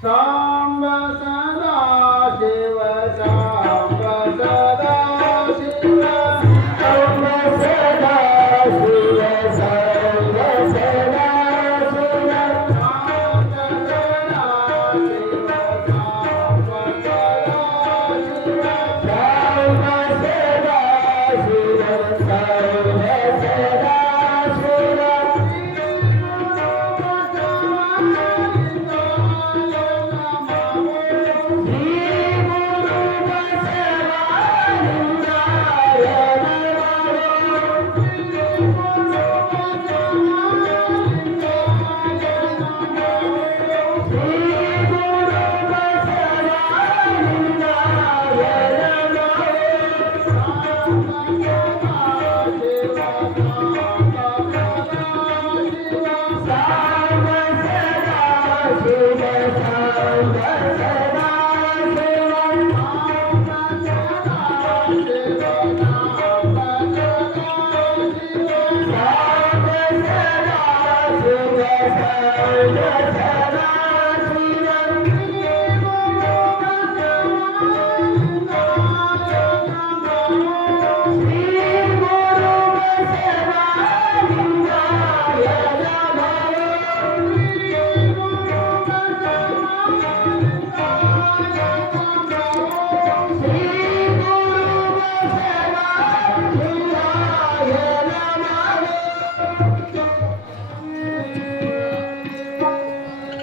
Só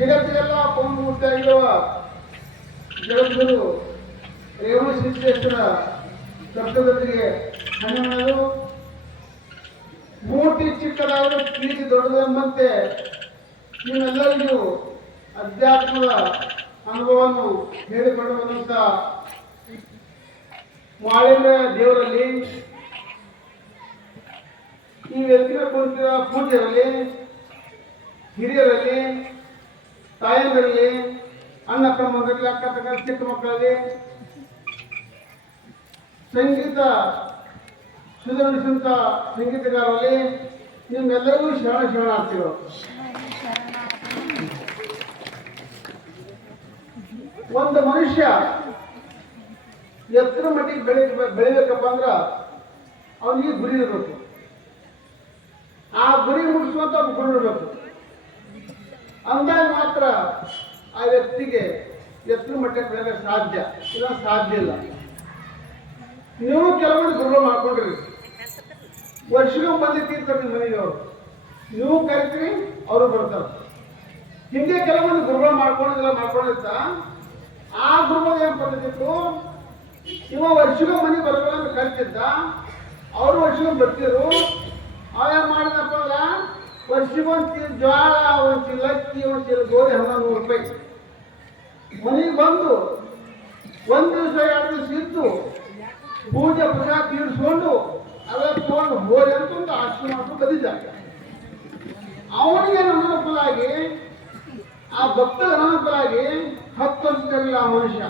ಜಗತ್ತಿಗೆಲ್ಲ ಪೂರ್ಣಮೂರ್ತಿಯಾಗಿರುವ ಜಗದ್ಗುರು ರೇವಣ ಶ್ರೀಕೃಷ್ಣರ ಕರ್ತವ್ಯದೊಂದಿಗೆ ಹಣ್ಣು ಮೂರ್ತಿ ಚಿಕ್ಕದಾದರೂ ಪ್ರೀತಿ ದೊಡ್ಡದೆಂಬಂತೆ ನೀವೆಲ್ಲರಿಗೂ ಅಧ್ಯಾತ್ಮದ ಅನುಭವವನ್ನು ಹೇಳಿಕೊಂಡು ಮಾಳಿನ ದೇವರಲ್ಲಿ, ಈ ವೇದಿಕೆ ಕುರಿತಿರುವ ಪೂಜೆಯಲ್ಲಿ, ಹಿರಿಯರಲ್ಲಿ ತಾಯಂದರಲ್ಲಿ ಅಣ್ಣ ತಮ್ಮಂದಿರಲಿ ಅಕ್ಕ ತಕ್ಕ ಚಿಕ್ಕ ಮಕ್ಕಳಲ್ಲಿ ಸಂಗೀತ ಸುಧಾರಿಸಿದಂಥ ಸಂಗೀತಗಾರರಲ್ಲಿ ನಿಮ್ಮೆಲ್ಲರಿಗೂ ಶರಣ ಶರಣಾರ್ಥಿಗಳು. ಒಂದು ಮನುಷ್ಯ ಎತ್ತರ ಮಟ್ಟಿಗೆ ಬೆಳಿ ಬೆಳಿಬೇಕಪ್ಪ ಅಂದ್ರ ಅವನಿಗೆ ಗುರಿ ಇರಬೇಕು. ಆ ಗುರಿ ಮುಗಿಸುವಂತ ಗುರು ಇರಬೇಕು. ಅಂದಾಗ ಮಾತ್ರ ಆ ವ್ಯಕ್ತಿಗೆ ಎತ್ತರ ಮಟ್ಟಕ್ಕೆ ಬೆಳೆಯಕ್ಕೆ ಸಾಧ್ಯ. ಇಲ್ಲ ಸಾಧ್ಯ ಇಲ್ಲ. ನೀವು ಕೆಲವೊಂದು ಗುರು ಮಾಡ್ಕೊಂಡ್ರಿ. ವರ್ಷಗೂ ಬಂದು ತೀರ್ತಾರೆ ನಿಮ್ಮ ಮನೆಗೆ ಅವರು ನೀವು ಕರಿತೀರಿ, ಅವರು ಬರ್ತಾರೆ. ಹಿಂಗೆ ಕೆಲವೊಂದು ಗುರುಗಳು ಮಾಡ್ಕೊಂಡಿಲ್ಲ ಮಾಡ್ಕೊಂಡಿರ್ತ ಆ ಗುರುಗಳು ಏನು ಬರ್ತಿತ್ತು ಇವ ವರ್ಷಗೂ ಮನೆ ಬರ್ಬೇಕಂತ ಕರಿತಿದ್ದ. ಅವರು ವರ್ಷಗೂ ಬರ್ತಿದ್ರು. ಅವೇನ್ ಮಾಡಿದಪ್ಪ ಅಂದ್ರ ವರ್ಷಗೊಂದು ಚೀಲ ಜ್ವಾಳ, ಒಂದು ಚೀಲ ಅಕ್ಕಿ, ಒಂದು ಚೀಲ ಗೋಧಿ ಹನ್ನೊಂದು ನೂರು ರೂಪಾಯಿ. ಮನೆಗೆ ಬಂದು ಒಂದು ದಿವಸ, ಎರಡು ದಿವಸ ಇದ್ದು ಪೂಜೆ ಪೂಜಾ ತೀರಿಸ್ಕೊಂಡು ಅದೇ ತಗೊಂಡು ಹೋರಿ ಅಂತ ಒಂದು ಆಶ್ರಮ ಮಾಡ್ಕೊಂಡು ಬಂದಿದ್ದ. ಅವನಿಗೆ ಅನುಕೂಲಾಗಿ ಆ ಭಕ್ತರ ಅನುಕೂಲಾಗಿ ಹತ್ತು ವರ್ಷ ಆ ಮನುಷ್ಯ.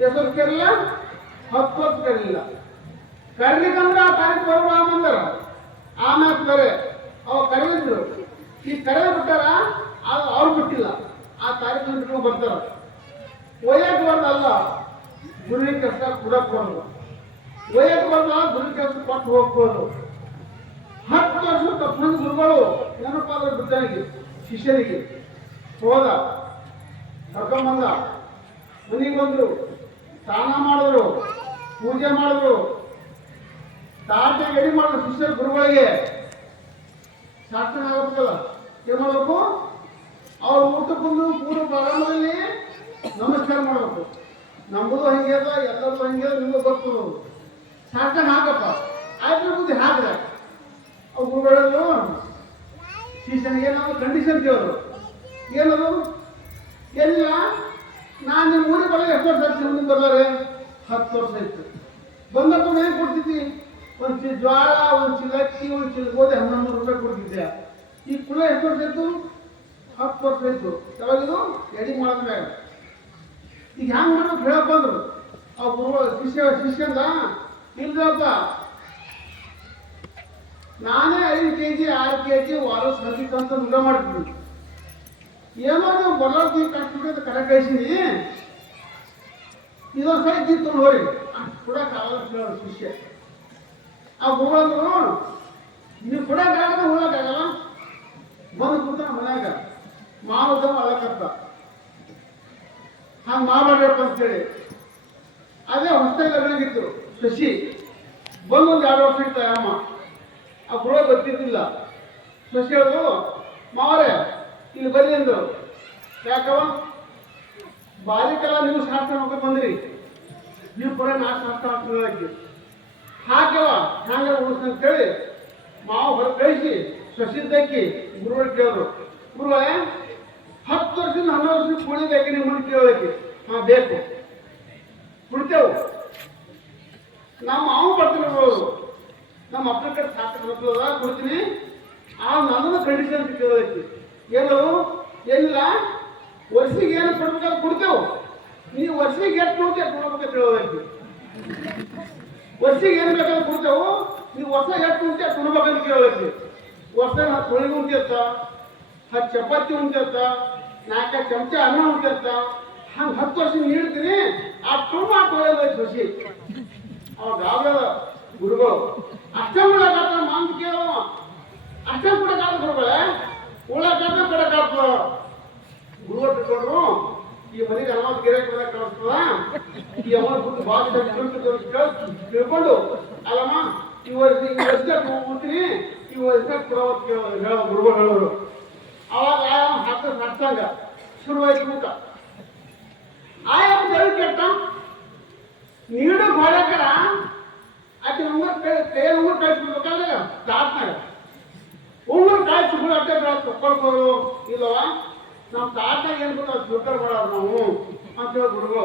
ಹೆಸರು ಕರಿಲ್ಲ ಹತ್ತು ಕರಿಲ್ಲ ಕರಿಲಿಕ್ಕಂದ್ರೆ ಆ ತಾರೀಕು ಬರುವ ಬಂದರು ಆಮೇಲೆ ಬೇರೆ ಅವ ಕರೆದಿದ್ರು ಈ ಕರೆ ಬಿಟ್ಟಾರ ಅವ್ರು ಬಿಟ್ಟಿಲ್ಲ. ಆ ಬಿಟ್ಕೊಂಡು ಬರ್ತಾರ. ಒಯ್ಯಕ್ಕೆ ಬಂದಲ್ಲ ಗುರುವಿನ ಕೆಲಸ ಕೊಡಕ್ಕೆ ಬರೋದು ಒಯ್ಯಕ್ಕೆ ಬಂದ ಗುರುವಿನ ಕೆಲಸ ಕೊಟ್ಟು ಹೋಗ್ಬೋದು. ಹತ್ತು ವರ್ಷ ತಪ್ಪನ ಗುರುಗಳು ಏನಪ್ಪ ಅಂದ್ರೆ ಬುದ್ಧನಿಗೆ ಶಿಷ್ಯನಿಗೆ ಹೋದ ಕರ್ಕೊಂಬಂದ ಮನೆಗೆ ಬಂದರು. ಸ್ನಾನ ಮಾಡಿದ್ರು. ಪೂಜೆ ಮಾಡಿದ್ರು. ತಾಟೆ ಗಡಿ ಮಾಡಿದ್ರು ಶಿಷ್ಯ ಗುರುಗಳಿಗೆ. ಶಾಸ್ತ್ರ ಆಗಬೇಕಲ್ಲ ಏನು ಮಾಡಬೇಕು ಅವ್ರ ಊಟಕ್ಕೊಂದು ಪೂರ್ವ ಪ್ರಾರಂಭದಲ್ಲಿ ನಮಸ್ಕಾರ ಮಾಡಬೇಕು. ನಮ್ಮದು ಹಂಗೆ ಅದ ಎಲ್ಲರದು ಹಂಗೆ ಅದ, ನಿಮ್ಗೆ ಗೊತ್ತು ಶಾಸನ ಹಾಕಪ್ಪ. ಆಯ್ತು ಬುದ್ಧಿ, ಹಾಕ್ರೆ. ಅವ್ರು ಗುರುಗಳು ಶಿಷ್ಯನಿಗೆ ನಾವು ಕಂಡೀಷನ್ ಕೇಳೋರು ಏನದು? ಎಲ್ಲ ನಾನು ನಿಮ್ಮ ಊರಿಗೆ ಬರಲ್ಲ ಎಷ್ಟು ವರ್ಷ ಆಯ್ತು ನಿಮ್ಮ ಬರ್ಲಾರೆ? ಹತ್ತು ವರ್ಷ ಆಯ್ತು. ಬಂದಪ್ಪ ಏನು ಕೊಡ್ತಿದ್ದಿ? ಒಂದು ಚೀಲ ಜ್ವಾಳ, ಒಂದು ಚೀಲ ಅಕ್ಕಿ ಒಂದು ಚೀಲ ಗೋಧಿ, ಹನ್ನೊಂದು ರೂಪಾಯಿ ಕೊಡ್ತಿದ್ದೆ. ಈ ಕುಲ ಎಷ್ಟು ವರ್ಷ ಇತ್ತು ಹತ್ತು ವರ್ಷ ಇತ್ತು ಯಾವಾಗಿದು ಎಡಿ ಮಾಡಿದ್ಮ್ಯಾಗ ಈಗ ಹ್ಯಾಂಗ ಮಾಡ್ಬೇಕು ಹೇಳಕ್ ಬಂದ್ರು ಆ ಗುರು ಶಿಷ್ಯ ಶಿಷ್ಯಂದ ಇಲ್ದಪ್ಪ ನಾನೇ ಐದು ಕೆ ಜಿ ಆರು ಕೆ ಜಿ ವಾರಸ್ ಅಂತ ಊಟ ಮಾಡ್ತೀನಿ ಏನೋ ನೀವು ಬರೋದು ಕಟ್ಬಿಟ್ಟು ಕಡೆ ಕಳಿಸಿನಿ ಇದೊಂದು ಸರಿ ತಿಂತು ಹೋರಿ ಕೂಡ ಕಾಲ ಶಿಷ್ಯ. ಆ ಗುರುಗಳು ನೀವು ಕೊಡಕ್ಕಾಗಲ್ಲ ಹೋಗಕ್ಕಾಗಲ್ಲ ಬಂದು ಕೂತಾನ ಮನ್ಯಾಗ ಮಾವದವ ಅಳಕತ್ತ ಹಂಗೆ ಮಾಡಬೇಡಪ್ಪ ಅಂತೇಳಿ. ಅದೇ ಹೊಸ್ತಾಗಿ ಲಗ್ನಾಗಿತ್ತು ಶಶಿ ಬಂದು ಒಂದು ಎರಡು ವರ್ಷ ಇರ್ತಾರೆ ಅಮ್ಮ. ಆ ಹುಳ ಬರ್ತಿದ್ದಿಲ್ಲ ಶಶಿ ಹೇಳಿದ್ರು, ಮಾವರೇ, ಇಲ್ಲಿ ಬರ್ರಿ ಅಂದರು. ಯಾಕವ ಬಾಲಿಕೆಲ್ಲ ನೀವು ಶಾಸ್ತ್ರ ಮಾಡ್ಕೊಂಡು ಬಂದ್ರಿ. ನೀವು ಕೂಡ ನಾ ಶಾಸ್ತ್ರ ಹಾಕಿ ಹಾಕವ ಹ್ಯಾಂಗ ಉಳಿಸ್ತಂತೇಳಿ ಮಾವ ಹೊರ ಕಳಿಸಿ ಸಸಿದ್ದಕ್ಕಿ ಗುರುಗಳು ಕೇಳಿದ್ರು ಗುರುವ ಹತ್ತು ವರ್ಷದಿಂದ ಹನ್ನೊಂದು ವರ್ಷದ ಕೂಲಿ ಬೇಕು ನಿಮ್ಮನ್ನು ಕೇಳೋದಕ್ಕೆ. ಹಾಂ, ಬೇಕು. ಕುಡ್ತೇವು ನಮ್ಮ ಮಾವು ಬರ್ತೀನಿ ನಮ್ಮ ಅಪ್ಪನ ಕಡೆ ಸಾಕು ಮಕ್ಕಳು ಕೊಡ್ತೀನಿ ಆ ನನ್ನ ಕಂಡೀಷನ್ ಅಂತ ಕೇಳೋದಕ್ಕೆ. ಏನು ಏನಿಲ್ಲ? ವರ್ಷಿಗೆ ಏನು ಕೊಡ್ಬೇಕಾದ್ರೆ ಕೊಡ್ತೇವೆ ನೀವು ವರ್ಷಿಗೆ ಎಷ್ಟು ನೋಡ್ತೇವೆ ಕೊಡ್ಬೇಕಂತ ಹೇಳೋದಕ್ಕೆ ವರ್ಷಿಗೆ ಏನು ಬೇಕಾದ್ರೆ ಕೊಡ್ತೇವೆ. ನೀವು ವರ್ಷ ಎಷ್ಟು ಉಂಟೆ ಎಷ್ಟು ಕೇಳಬೇಕು ವರ್ಷ ಹತ್ತು ಹೋಳಿಗೆ ಉಂಟಿರ್ತ ಹತ್ತು ಚಪಾತಿ ಉಂಟಿರ್ತ ನಾಲ್ಕು ಚಮಚ ಅನ್ನ ಉಂಟಿರ್ತ ಹಂಗೆ ಹತ್ತು ವರ್ಷ ನೀಡ್ತೀನಿ ಆ ತುಂಬ ಹಾಕೊಳ್ಳೋದು ಖುಷಿ. ಅವಾಗ ಆಗಲ್ಲ ಗುರುಗಳು ಅಷ್ಟೇ ಉಳ್ಳಾಗತ್ತ ಮಾಂಸ ಕೇಳೋ ಅಷ್ಟೇ ಕೊಡಕ್ಕಾಗ ಗುರುಗಳೇ. ಉಳ್ಳಾಗತ್ತ ಕೊಡಕ್ಕಾಗ್ತ ಗುರುಗಳು ತಿಳ್ಕೊಂಡ್ರು ಈ ಮನೆಗೆ ಅರವತ್ತು ಗಿರಾಕಿ ಬರಕ್ ಕಳಿಸ್ತದ ಈ ಅಮ್ಮ ಬಿಟ್ಟು ಭಾಳ ತಿಳ್ಕೊಂಡು ಅಲ್ಲಮ್ಮ ಈ ವರ್ಷ ಈ ವರ್ಷ ಹೋಗ್ತೀನಿ ಈ ವರ್ಷ ಕೊಡೋದು ಹೇಳೋ ಗುರುಗಳು ಹೇಳೋರು ಅವಾಗ ಆಯಾಮ ಹಾಕ ನಡ್ಸಂಗ ಶುರುವಾಯ್ತು ಊಟ ಆಯಾಮ ದೇವಿ ಕೆಟ್ಟ ನೀಡು ಬಾಳಕರ ಆಕೆ ಉಂಗುರ ಕೈ ಕೈಯಲ್ಲಿ ಉಂಗುರ ಕಳಿಸ್ಬಿಡ್ಬೇಕಲ್ಲ ತಾಟ್ನಾಗ ಉಂಗುರ ಕಾಯಿ ಸುಗುಳ ಅಡ್ಡೆ ಬೇಡ ತಕ್ಕೊಳ್ಬೋದು ಇಲ್ಲವ ನಮ್ಮ ತಾಟ್ನಾಗ ಏನು ಗೊತ್ತ ಸ್ವೀಕಾರ ಮಾಡೋರು ನಾವು ಅಂತ ಹೇಳಿ ಗುರುಗಳು.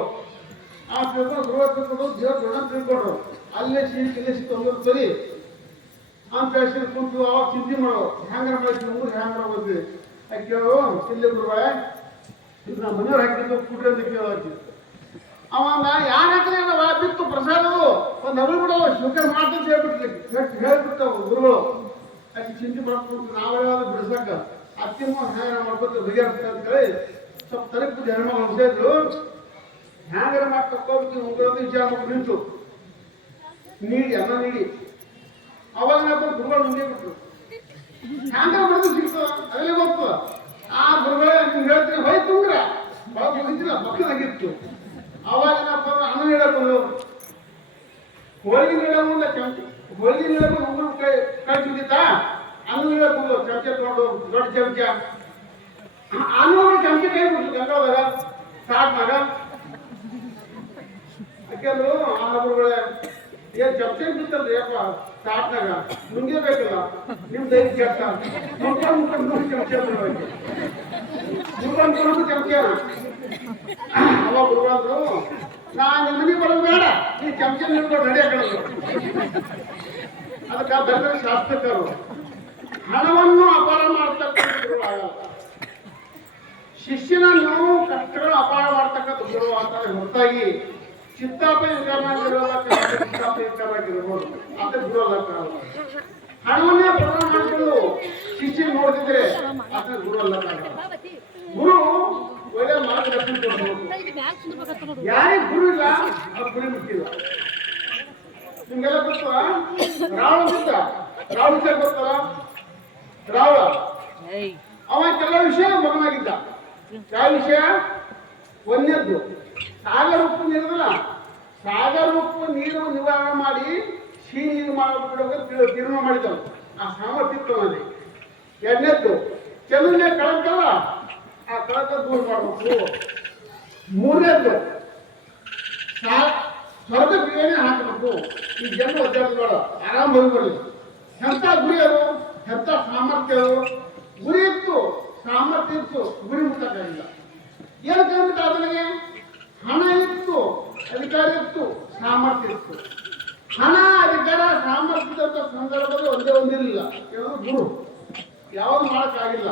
ಆ ಸ್ವೀಕಾರ ಗೃಹ ತಿಳ್ಕೊಂಡು ದೇವ್ರ ಗುಣ ತಿಳ್ಕೊಂಡ್ರು ಅಲ್ಲೇ ಸಿಹಿ ಸಿಕ್ತು ಉಂಗುರ ಸರಿ ಅಂತ ಹೇಳಿ ಕುಂತು ಅವಾಗ ಚಿಂತೆ ಮಾಡೋ ಹ್ಯಾಂಗ ಮಾಡಿ ಉಂಗುರ ಹ್ಯಾಂಗ ಬಂದ್ವಿ ಕೇಳು ಇಲ್ಲಿ ಗುರುಗಳೇ, ಇದು ನಮ್ಮ ಮನೆಯವ್ರು ಹಾಕಿದ್ದು ಕುಡ್ರಿ ಅಂತ ಕೇಳೋಕೆ ಅವಾಗ ಯಾರು ಹಾಕಿದ್ರೆ ನಾವು ಬಿತ್ತು ಪ್ರಸಾದವು ಒಂದು ಹಗಲು ಬಿಡವ ಸ್ವೀಕಾರ ಮಾಡ್ತಂತ ಹೇಳ್ಬಿಟ್ಲಿ. ಹೇಳ್ಬಿಡ್ತಾವ ಗುರುಗಳು. ಅದಕ್ಕೆ ಚಿಂತೆ ಮಾಡ್ಕೊಂಡು ನಾವೇ ಬಿಡಿಸಕ್ಕ. ಅತ್ತಿಮ್ಮ ಹ್ಯಾಂಗಾರ ಮಾಡ್ಕೊತ ಬಗೆಹರಿಸ್ತಾ ಅಂತ ಹೇಳಿ ಸ್ವಲ್ಪ ತಲೆ ಬುದ್ಧಿ ಹೆಣ್ಮಗಳು ಹೊಸೇದ್ರು ಹ್ಯಾಂಗಾರ ಮಾಡಿ ತಕ್ಕೋಬೇಕು ಉಂಗ್ರದ್ದು ವಿಚಾರ ಮಾಡಿ ನಿಂತು ನೀಡಿ, ಎಲ್ಲ ನೀಡಿ. ಅವಾಗ ನಾವು ಗುರುಗಳು ಮುಂದೆ ಬಿಟ್ರು. ಹ್ಯಾಂಗಾರ ಮಾಡಿದ್ರು ಸಿಗ್ತದ? ಅದಲ್ಲೇ ಗೊತ್ತು. ಆ ಗುರುಗಳೇ ನಿಮ್ಗೆ ಹೇಳ್ತೀನಿ, ಹೋಯ್ತು ಉಂಗ್ರ. ಭಾಳ ಮುಗಿತಿಲ್ಲ ಮಕ್ಕಳಾಗಿತ್ತು ಅವಾಗ ಏನಪ್ಪ ಅಂದ್ರೆ ಅನ್ನ ನೀಡಬೇಕು ಹೋಳಿಗೆ ನೀಡೋ ಮುಂದೆ ಚಮಚ ಹೋಳಿಗೆ ನೀಡಬೇಕು ಉಂಗ್ರ ಕೈ ಕೈ ಸುಗಿತಾ ಅನ್ನ ನೀಡಬೇಕು ಚಮಚೆ ತಗೊಂಡು ದೊಡ್ಡ ಚಮಚ ಅನ್ನ ಚಮಚೆ ಕೈ ಬಿಟ್ಟು ಸಾಕು ಸಾಕ್ನಾಗ ಯಾಕೆಂದ್ರು ಆ ಗುರುಗಳೇ ಏನ್ ಬಿತ್ತಲ್ರಿ ಅಪ್ಪ? ಸ್ಟಾರ್ಟ್ನಾಗ. ನುಂಗೇ ಬೇಕಲ್ಲ? ನಿಮ್ ದೈವ ಕೆಲಸ? ಮುಖ ಮುಖ ನುಂಗಿ ಚಮಚ ಬಿಡ್ಬೇಕು ಮುಟ್ಕೊಂಡು ನುಂಗಿ ಚಮಚ ಅವ ಗುರುವಾದ್ರು ನಾನು ಮನೆಗೆ ಬರೋದು ಬೇಡ. ಈ ಚಮಚೆ ನಿಲ್ಕೊಂಡು ರೆಡಿ ಹಾಕೊಳ್ಳೋದು ಅದಕ್ಕೆ ಬೇರೆ ಶಾಸ್ತ್ರಕರು ಹಣವನ್ನು ಅಪಾರ ಮಾಡ್ತಕ್ಕಂಥ ಗುರುಗಳಾಗಲ್ಲ ಶಿಷ್ಯನನ್ನು ಕಷ್ಟಗಳು ಅಪಾರ ಮಾಡ್ತಕ್ಕಂಥ ಗುರು ಅಂತ ಹೊರತಾಗಿ ಚಿತ್ತಾಪಯ ಚಿತ್ತಾಪಯಕರಾಗಿರ್ಬೋದು ಅದೇ ಗುರು ಅಲ್ಲ ಹಣವನ್ನೇ ಪ್ರದಾನ ಮಾಡಿಕೊಂಡು ಶಿಷ್ಯ ನೋಡಿದ್ರೆ ಅದೇ ಗುರು ಅಲ್ಲ ಗುರು ಒಳ್ಳೆ ಮಾರ್ಗದರ್ಶನ ಯಾರಿಗೆ ಗುರು ಇಲ್ಲ ಆ ಗುರಿ ಮುಟ್ಟಿಲ್ಲ. ನಿಮ್ಗೆಲ್ಲ ಗೊತ್ತ? ರಾವಣ ಗೊತ್ತ ರಾವಣ ಗೊತ್ತಲ್ಲ ರಾವಣ. ಅವ ಕೆಲ ವಿಷಯ ಮಗನಾಗಿದ್ದ. ಯಾವ ವಿಷಯ? ಒಂದನೇದ್ದು ಸಾಗರ ಉಪ್ಪು ನೀರಲ್ಲ ಸಾಗರ ಉಪ್ಪು ನೀರು ನಿವಾರಣೆ ಮಾಡಿ ಸಿಹಿ ನೀರು ಮಾಡಬೇಕು ತೀರ್ಮಾನ ಮಾಡಿದವು ಆ ಸಾಮರ್ಥ್ಯ ಇತ್ತು ಅಲ್ಲಿ ಎರಡನೇದ್ದು, ಚಂದ್ರನೇ ಕಳಕಲ್ಲ? ಆ ಕಳಕ ದೂರ ಮಾಡಬೇಕು. ಮೂರನೇದ್ದು ಸ್ವರ್ಗ ಕ್ರಿಯೆನೇ ಹಾಕಬೇಕು. ಈ ಜನ ಒದ್ದಾಡಬೇಡ ಆರಾಮ ಬರಲಿ ಎಂಥ ಗುರಿ ಅದು? ಎಂಥ ಸಾಮರ್ಥ್ಯ ಅದು? ಗುರಿ ಇತ್ತು, ಸಾಮರ್ಥ್ಯ ಇತ್ತು. ಗುರಿ ಮುಟ್ಟಕ್ಕಾಗಿಲ್ಲ ಏನು ಕೇಳ್ಬಿಟ್ಟು ಅದನಿಗೆ ಹಣ ಇತ್ತು, ಅಧಿಕಾರ ಇತ್ತು, ಸಾಮರ್ಥ್ಯ ಇತ್ತು. ಹಣ, ಅಧಿಕಾರ, ಸಾಮರ್ಥ್ಯದ ಸಂದರ್ಭದಲ್ಲಿ ಒಂದೇ ಒಂದಿರಲಿಲ್ಲ. ಕೇಳಿದ್ರು, ಗುರು, ಯಾವ್ದು ಮಾಡೋಕ್ಕಾಗಿಲ್ಲ.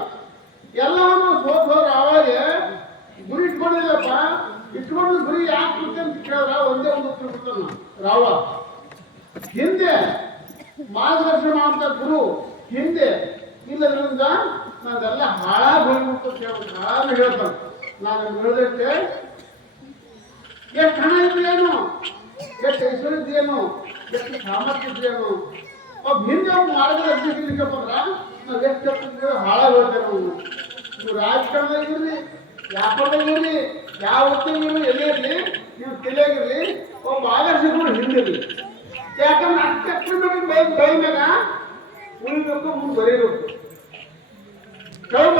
ಎಲ್ಲವನ್ನು ಸೋಸೋರು ಅವಾಗೆ ಗುರಿ ಇಟ್ಕೊಂಡಿಲ್ಲಪ್ಪ ಇಟ್ಕೊಂಡು ಗುರಿ ಯಾಕೆ ಕೃತಿ ಅಂತ ಕೇಳಿದ್ರ, ಒಂದೇ ಒಂದು ಉತ್ತರ ಕೊಡ್ತಾನ ರಾವ, ಹಿಂದೆ ಮಾರ್ಗದರ್ಶನ ಮಾಡ್ತಾ ಗುರು, ಹಿಂದೆ ಇಲ್ಲದ್ರಿಂದ ನಾನೆಲ್ಲ ಹಾಳಾಗಿ ಹೋಗ್ಬಿಟ್ಟು ಕೇಳ ಹಾಳಾಗಿ ಹೇಳ್ತಾನೆ. ನಾನು ಹೇಳಿದಕ್ಕೆ ಎಷ್ಟು ಹಣ ಇದ್ರೇನು ಎಷ್ಟು ಐಶ್ವರ್ಯ ಇದ್ರೇನು? ಎಷ್ಟು ಸಾಮರ್ಥ್ಯ ಇದ್ರೇನು? ಅವ್ ಹಿಂದೆ ಅವ್ನು ಮಾರ್ಗದರ್ಶನ ಇರ್ಲಿಕ್ಕೆ ಬಂದ್ರ ನಾವು ಎಷ್ಟು ತಪ್ಪಿದ್ರೆ ಹಾಳಾಗಿ ಹೋಗ್ತೇವೆ ನಾವು. ನೀವು ರಾಜಕಾರಣದಾಗಿರ್ಲಿ ವ್ಯಾಪಾರದಾಗಿರ್ಲಿ ಯಾವ ಹೊತ್ತಿಗಿರ್ಲಿ ಎಲ್ಲೇ ಇರಲಿ, ನೀವು ತಿಳಿಯಾಗಿರ್ಲಿ, ಒಬ್ಬ ಆದರ್ಶಗಳು ಹಿಂದಿರ್ಲಿ ಯಾಕಂದ್ರೆ ಅಷ್ಟು ಬೈ ಬೈ ಮ್ಯಾಗ ಉಳಿಬೇಕು, ಮುಂದೆ ಬರೀಬೇಕು. ಕೆಳಗೆ